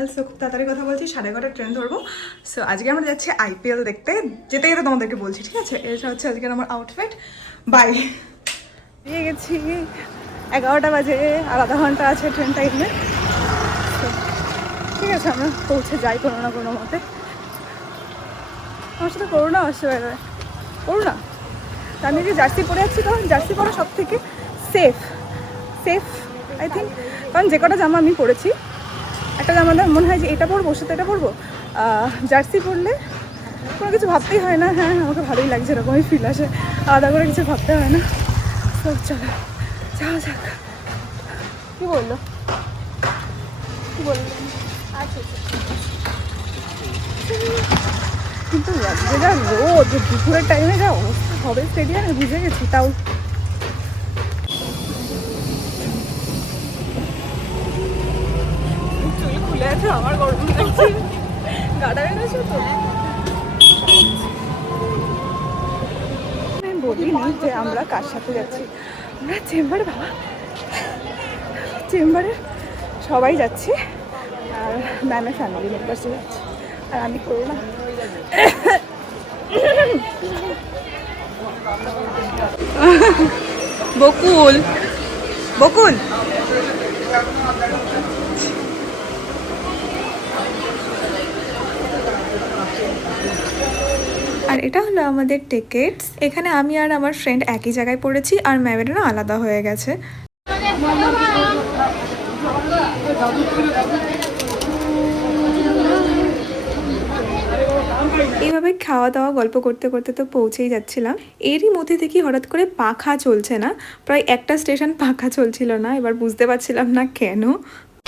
Final. So খুব তাড়াতাড়ি কথা বলছি, 11:30 ট্রেন ধরবো। সো আজকে আমরা যাচ্ছি IPL দেখতে, যেতে যেতে তোমাদেরকে বলছি, ঠিক আছে? এটা হচ্ছে আজকের আমার আউটফিট। বাই। পেয়ে গেছি, 11টা বাজে, আর আধা ঘন্টা আছে ট্রেন টাইমে। ঠিক আছে, আমরা পৌঁছে যাই কোনো না কোনো মতে। আমার সাথে করোনা আসছে, বাইরে করোনা। আমি যে জার্সি পরে যাচ্ছি, তখন জার্সি পরা সব থেকে সেফ আই থিঙ্ক। কারণ যে কটা জামা আমি পরেছি, একটা জামা মনে হয় যে এটা পরবো, সেটা এটা পরবো। জার্সি পরলে কোনো কিছু ভাবতেই হয় না। হ্যাঁ, আমাকে ভালোই লাগছে, এরকমই ফিল আসে, আলাদা করে কিছু ভাবতে হয় না। সব চলো যাওয়া যাক। কী বললো কিন্তু আজকে যা রোদ, দুপুরের টাইমে যা অবস্থা হবে স্টেডিয়ামে, ভিজে গেছি। তাও চুল খুলে আছে, আমার গরম লাগছে, গাটা বেরোছে তো। আমি বলিনি যে আমরা কার সাথে যাচ্ছি। আমরা চেম্বারে, বাবা চেম্বারে সবাই যাচ্ছি, আর ম্যামের ফ্যামিলি মেম্বার্সও যাচ্ছি, আর আমি করবো না। বকুল বকুল আর এটা হলো আমাদের টিকিটস। এখানে আমি আর আমার ফ্রেন্ড একই জায়গায় পড়েছি, আর ম্যামেরও আলাদা হয়ে গেছে। এইভাবে খাওয়া দাওয়া গল্প করতে করতে তো পৌঁছেই যাচ্ছিলাম। এরই মধ্যে থেকে হঠাৎ করে পাখা চলছে না, প্রায় একটা স্টেশন পাখা চলছিল না। এবার বুঝতে পারছিলাম না কেন।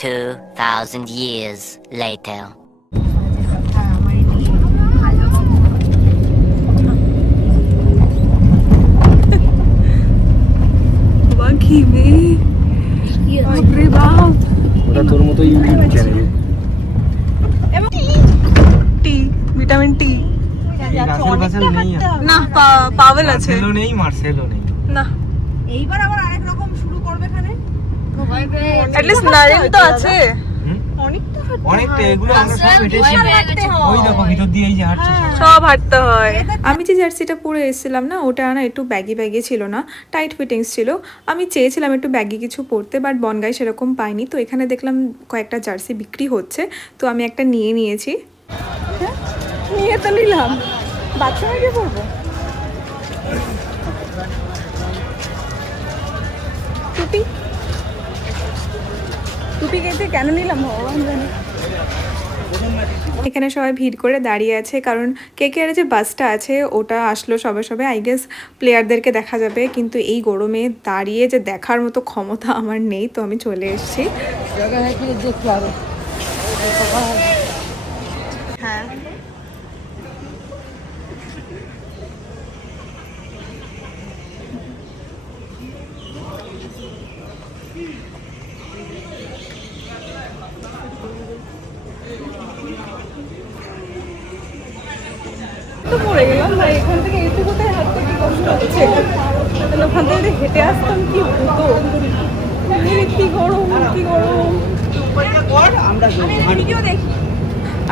2000 years later. তোর মতো ইউটিউব চ্যানেল টি, ভিটামিন টি না, পাওয়েল আছে, নেই, মার্সেলও নেই না। এইবার আবার আরেক রকম শুরু করবে এখানে। অ্যাট লিস্ট নারিন তো আছে। অনেকটা, এগুলো আমরা সব হেঁটেছি। ওই দেখো ভিতর দিয়ে এই যে হাঁটছি সব হাঁটতে হয়। আমি যে জার্সিটা পরে এসেছিলাম না, ওটা না একটু ব্যাগি ছিল না, টাইট ফিটিংস ছিল। আমি চেয়েছিলাম একটু ব্যাগি কিছু পরতে, বাট বনগাঁয় সেরকম পাইনি। তো এখানে দেখলাম কয়েকটা জার্সি বিক্রি হচ্ছে, তো আমি একটা নিয়েছি। হ্যাঁ, নিয়ে তো নিলাম, বাথরুমে গিয়ে পরবো। টুপি কেটে কেন নিলাম ভগবান জানে। এখানে সবাই ভিড় করে দাঁড়িয়ে আছে, কারণ KKR যে বাসটা আছে ওটা আসলো সবে আই গেস প্লেয়ারদেরকে দেখা যাবে। কিন্তু এই গরমে দাঁড়িয়ে যে দেখার মতো ক্ষমতা আমার নেই, তো আমি চলে এসেছি। হ্যাঁ, তো পড়ে গেলাম ভাই। এখান থেকে এইটুকুতে হাঁটতে কি কষ্ট হচ্ছে, তাহলে ওখান থেকে হেঁটে আসতাম কি হতো। কি গরম, কি গরম।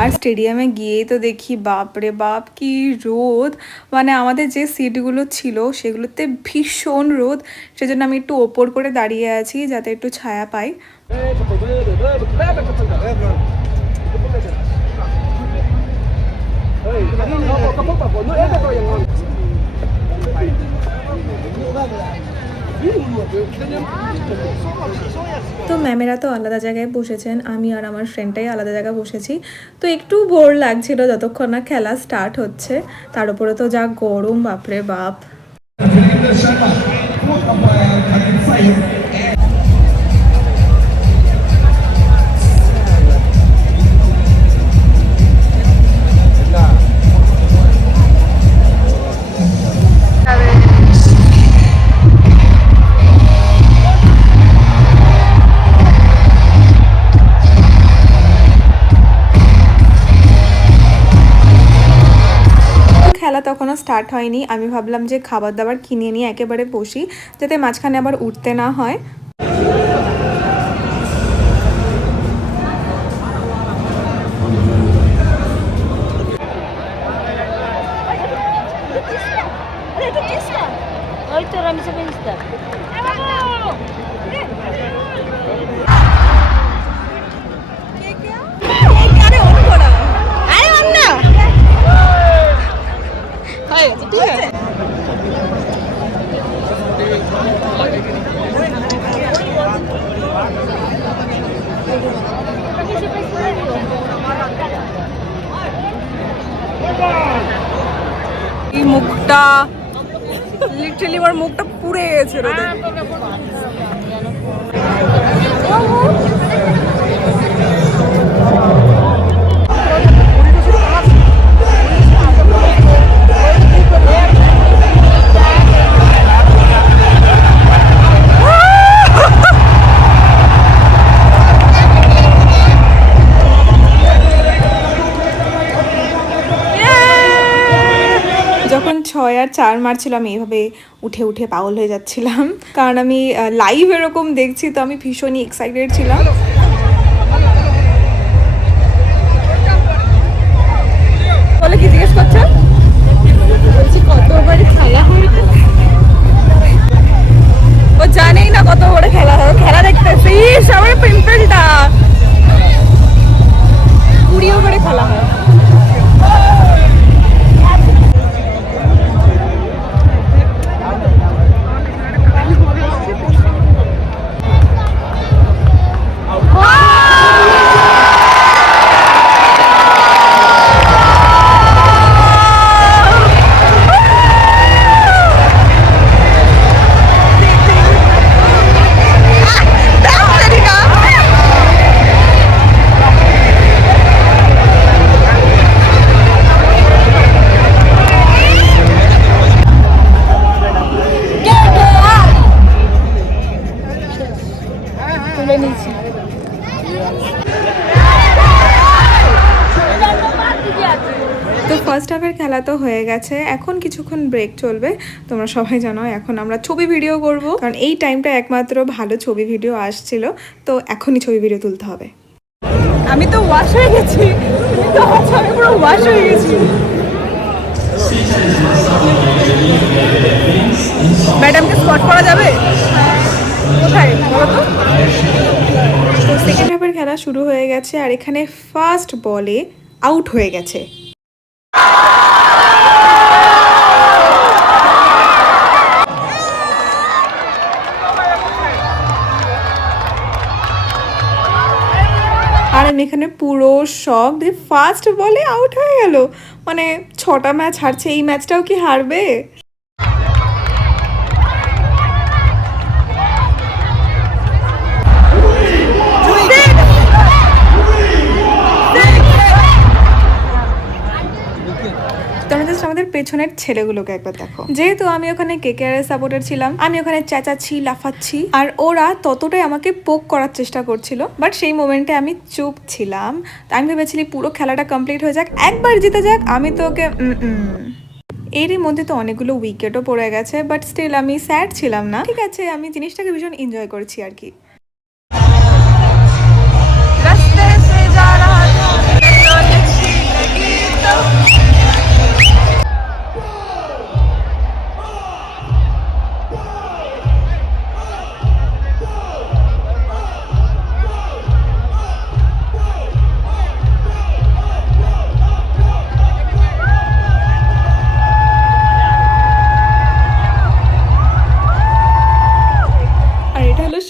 আর স্টেডিয়ামে গিয়েই তো দেখি বাপরে বাপ কি রোদ। মানে আমাদের যে সিটগুলো ছিল সেগুলোতে ভীষণ রোদ, সেজন্য আমি একটু ওপর করে দাঁড়িয়ে আছি যাতে একটু ছায়া পাই। তো ম্যামেরা তো আলাদা জায়গায় বসেছেন, আমি আর আমার ফ্রেন্ডটাই আলাদা জায়গায় বসেছি। তো একটু বোর লাগছিল যতক্ষণ না খেলা স্টার্ট হচ্ছে। তার উপরে তো যা গরম, বাপরে বাপ। খেলা তখনও স্টার্ট হয়নি। আমি ভাবলাম যে খাবার দাবার কিনে নিয়ে একেবারে বসি, যাতে মাঝখানে আবার উঠতে না হয়। এই মুখটা লিটারালি আমার মুখটা পুড়ে গেছে রোদে। যখন 6 আর 4 মারছিল আমি এইভাবে উঠে উঠে পাগল হয়ে যাচ্ছিলাম, কারণ আমি লাইভ এরকম দেখছি, তো আমি ভীষণই এক্সাইটেড ছিলাম। বলে কি জিজ্ঞেস করছেন? বলছি কতবারই খেলা হয়েছে, ও জানেই না কত বড় খেলা হয়, খেলা দেখতেছি সবার পিম্পলটা 20 ওভারে খেলা হয়। তো ফার্স্ট হাফের খেলা তো হয়ে গেছে, এখন কিছুক্ষণ ব্রেক চলবে। তোমরা সবাই জানো এখন আমরা ছবি ভিডিও করব, কারণ এই টাইমটা একমাত্র ভালো ছবি ভিডিও আসছিল, তো এখনই ছবি ভিডিও তুলতে হবে। আমি তো ওয়াশ হয়ে গেছি, আমি পুরো ওয়াশ হয়ে গেছি। ম্যাডামকে স্পট করা যাবে কোথায় বলো তো? সেকেন্ড হাফের খেলা শুরু হয়ে গেছে, আর এখানে ফার্স্ট বলে আউট হয়ে গেছে। আর আমি এখানে পুরো শক, ফার্স্ট বলে আউট হয়ে গেল, মানে 6টা ম্যাচ হারছে, এই ম্যাচটাও কি হারবে? তোমরা জাস্ট আমাদের পেছনের ছেলেগুলোকে একবার দেখো। যেহেতু আমি ওখানে KKR এর সাপোর্টার ছিলাম, আমি ওখানে চেঁচাচ্ছি, লাফাচ্ছি, আর ওরা ততটাই আমাকে পোক করার চেষ্টা করছিল, বাট সেই মোমেন্টে আমি চুপ ছিলাম। আমি ভেবেছিলি পুরো খেলাটা কমপ্লিট হয়ে যাক, একবার জিতে যাক, আমি তো ওকে এরই মধ্যে তো অনেকগুলো উইকেটও পড়ে গেছে, বাট স্টিল আমি স্যাড ছিলাম না, ঠিক আছে, আমি জিনিসটাকে ভীষণ এনজয় করছি আর কি।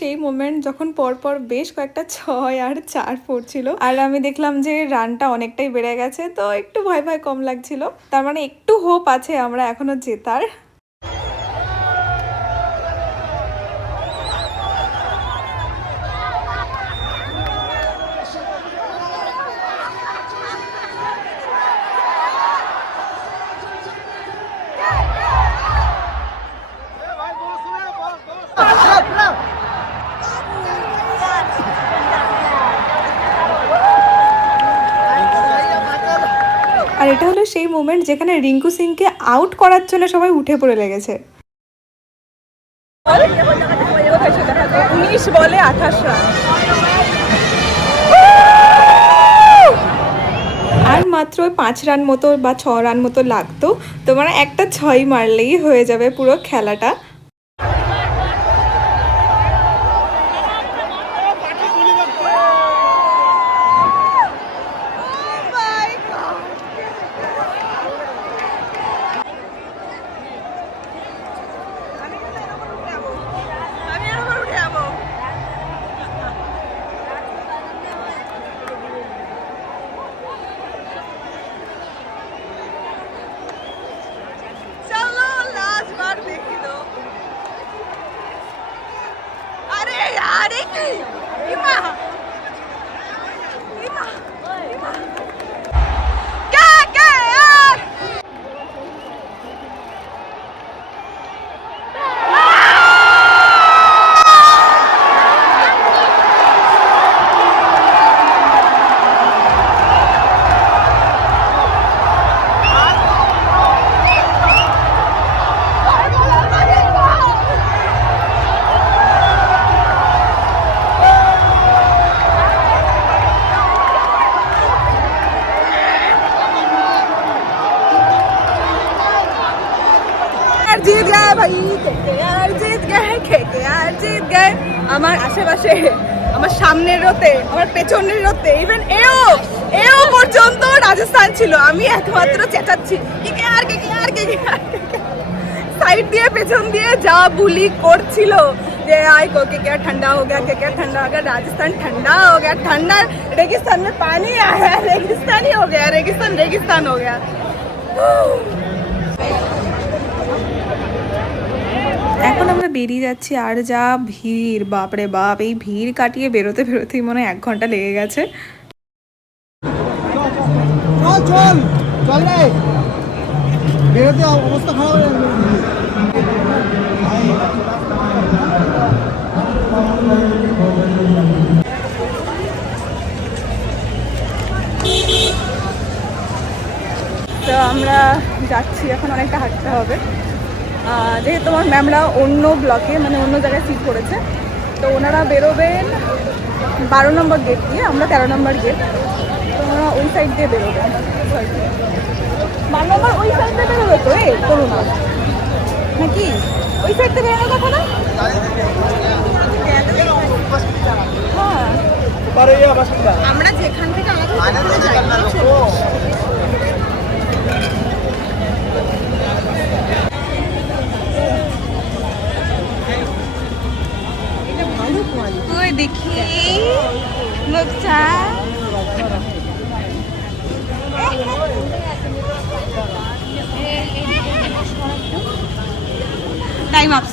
সেই মোমেন্ট যখন পরপর বেশ কয়েকটা 6 আর 4 পড়ছিল, আর আমি দেখলাম যে রানটা অনেকটাই বেড়ে গেছে, তো একটু ভয় ভয় কম লাগছিল, তার মানে একটু হোপ আছে আমরা এখনো জেতার। আর এটা হলো সেই মোমেন্ট যেখানে রিঙ্কু সিংকে আউট করার জন্য সবাই উঠে পড়ে লেগেছে। 19 বলে 28 রান, আর মাত্র 5 রান মতো বা 6 রান মতো লাগতো, তোমার একটা 6 মারলেই হয়ে যাবে পুরো খেলাটা। আরে কি ইমা ইমা কে কে जीत गए भाई KKR जीत गए KKR जीत गए আমার আশেপাশে আমার সামনের রোতে আমার পেছনের রোতে ইভেন এও পর্যন্ত রাজস্থান ছিল আমি একমাত্র চেঁচাচ্ছি KKR KKR KKR সাইড দিয়ে পেছন দিয়ে যা বুলি করছিল যে आई को KKR ठंडा हो गया KKR ठंडा हो गया राजस्थान ठंडा हो गया ठंडा रेगिस्तान में पानी आया रेगिस्तान ही हो गया रेगिस्तान हो गया এখন আমরা বেরিয়ে যাচ্ছি আর যা ভিড় বাপরে বাপ এই ভিড় কাটিয়ে বেরোতে বেরোতেই মনে হয় 1 ঘন্টা লেগে গেছে চল চল রে বেরোতে অবস্থা খারাপ হয়ে তো আমরা যাচ্ছি এখন অনেকটা হাঁটতে হবে যেহেতু আমার ম্যামরা অন্য ব্লকে মানে অন্য জায়গায় সিট করেছে তো ওনারা বেরোবেন 12 নম্বর গেট দিয়ে আমরা 13 নম্বর গেট তো ওনারা ওই সাইড দিয়ে বেরোবেন 12 নম্বর ওই সাইড দিয়ে বেরোবে তো করুন নাকি ওই সাইড থেকে বেরোনোর কথা না হ্যাঁ আমরা যেখান থেকে আমাদের যাই ওই দেখি লোকটা টাইম আপ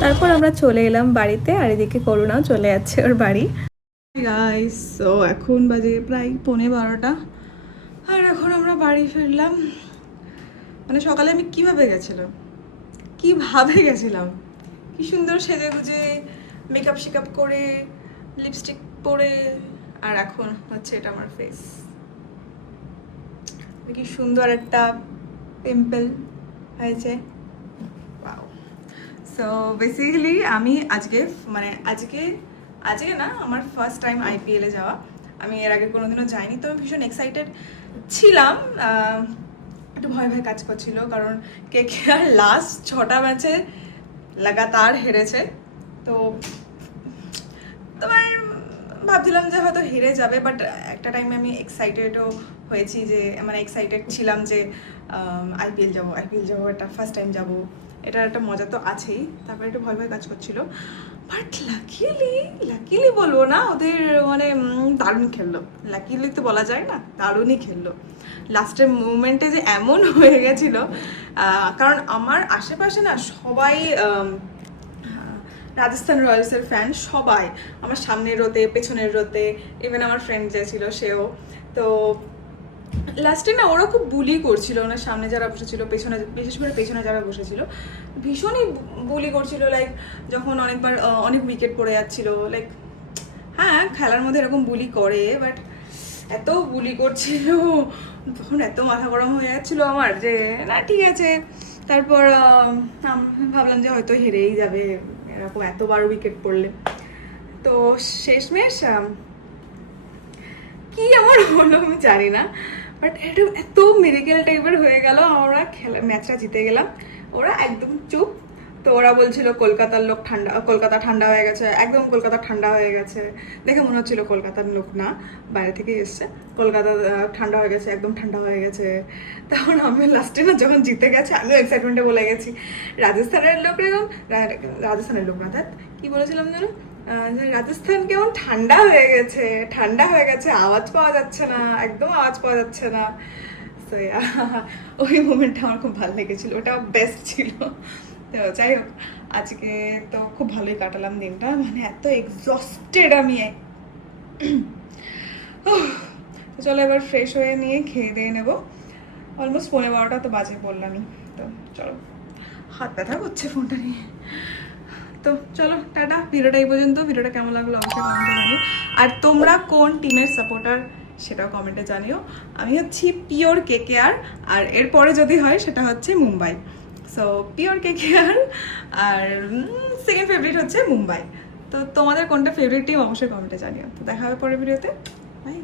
তারপর আমরা চলে এলাম বাড়িতে আর এদিকে করুণাও চলে যাচ্ছে ওর বাড়ি গাইস সো এখন বাজে প্রায় 12:15 আর এখন আমরা বাড়ি ফিরলাম মানে সকালে আমি কিভাবে গেছিলাম কি সুন্দর সেজে গুজে মেকআপ শেকআপ করে লিপস্টিক পরে আর এখন হচ্ছে এটা আমার ফেস কি সুন্দর একটা পিম্পল হয়েছে ওয়াও সো বেসিক্যালি আমি আজকে না আমার ফার্স্ট টাইম IPL এ যাওয়া আমি এর আগে কোনোদিনও যাইনি তো আমি ভীষণ এক্সাইটেড ছিলাম একটু ভয় কাজ করছিল কারণ KKR লাস্ট 6টা ম্যাচে লাগাতার হেরেছে তো তোমার ভাবছিলাম যে হয়তো হেরে যাবে বাট একটা টাইমে আমি এক্সাইটেডও হয়েছি যে মানে এক্সাইটেড ছিলাম যে IPL যাবো এটা ফার্স্ট টাইম যাবো এটার একটা মজা তো আছেই তারপরে একটু ভয় কাজ করছিল বাট লাকিলি বলবো না ওদের মানে দারুণ খেললো লাকিলি তো বলা যায় না দারুণই খেললো লাস্টের মুভমেন্টে যে এমন হয়ে গেছিলো কারণ আমার আশেপাশে না সবাই রাজস্থান রয়্যালসের ফ্যান সবাই আমার সামনের রোতে পেছনের রোতে ইভেন আমার ফ্রেন্ড যে ছিল সেও তো লাস্টে না ওরা খুব বুলি করছিল ওনার সামনে যারা বসেছিল পেছনে বিশেষ করে পেছনে যারা বসেছিল ভীষণই বুলি করছিল লাইক যখন অনেক উইকেট পড়ে যাচ্ছিল লাইক হ্যাঁ খেলার মধ্যে এরকম বুলি করে বাট এত বুলি করছিল তখন এত মাথা গরম হয়ে যাচ্ছিলো আমার যে না ঠিক আছে তারপর ভাবলাম যে হয়তো হেরেই যাবে এরকম এতবার উইকেট পড়লে তো শেষমেশ কি আমার হলো আমি জানি না বাট এটা এত মিরাকেল টাইপের হয়ে গেল আমরা ম্যাচটা জিতে গেলাম ওরা একদম চুপ তো ওরা বলছিল কলকাতা ঠান্ডা হয়ে গেছে একদম কলকাতা ঠান্ডা হয়ে গেছে দেখে মনে হচ্ছিল কলকাতার লোক না বাইরে থেকে এসছে কলকাতা ঠান্ডা হয়ে গেছে একদম ঠান্ডা হয়ে গেছে তখন আমি লাস্টে না যখন জিতে গেছে আমিও এক্সাইটমেন্টে বলে গেছি রাজস্থানের লোক না দেখ কি বলেছিলাম জানো রাজস্থান কেমন ঠান্ডা হয়ে গেছে আওয়াজ পাওয়া যাচ্ছে না একদম আওয়াজ পাওয়া যাচ্ছে না ওই মোমেন্টটা আমার খুব ভালো লেগেছিল ওটা বেস্ট ছিল তো যাই হোক, আজকে তো খুব ভালোই কাটালাম দিনটা, মানে এত এক্সস্টেড আমি। তো চলো এবার ফ্রেশ হয়ে নিয়ে খেয়ে দিয়ে নেবো। অলমোস্ট 12:15 তো বাজে বললামই। তো চলো, হাত ব্যথা করছে ফোনটা নিয়ে। তো চলো টাটা, ভিডিওটা এই পর্যন্ত। ভিডিওটা কেমন লাগলো অবশ্যই কমেন্টে জানিও। আর তোমরা কোন টিমের সাপোর্টার সেটাও কমেন্টে জানিও। আমি হচ্ছি পিওর কেকেআর, আর এরপরে যদি হয় সেটা হচ্ছে মুম্বাই। সো পিওর কেকেআর, আর সেকেন্ড ফেভারিট হচ্ছে মুম্বাই। তো তোমাদের কোনটা ফেভারিট টিম অবশ্যই কমেন্টে জানিও। তো দেখা হবে পরের ভিডিওতে। বাই।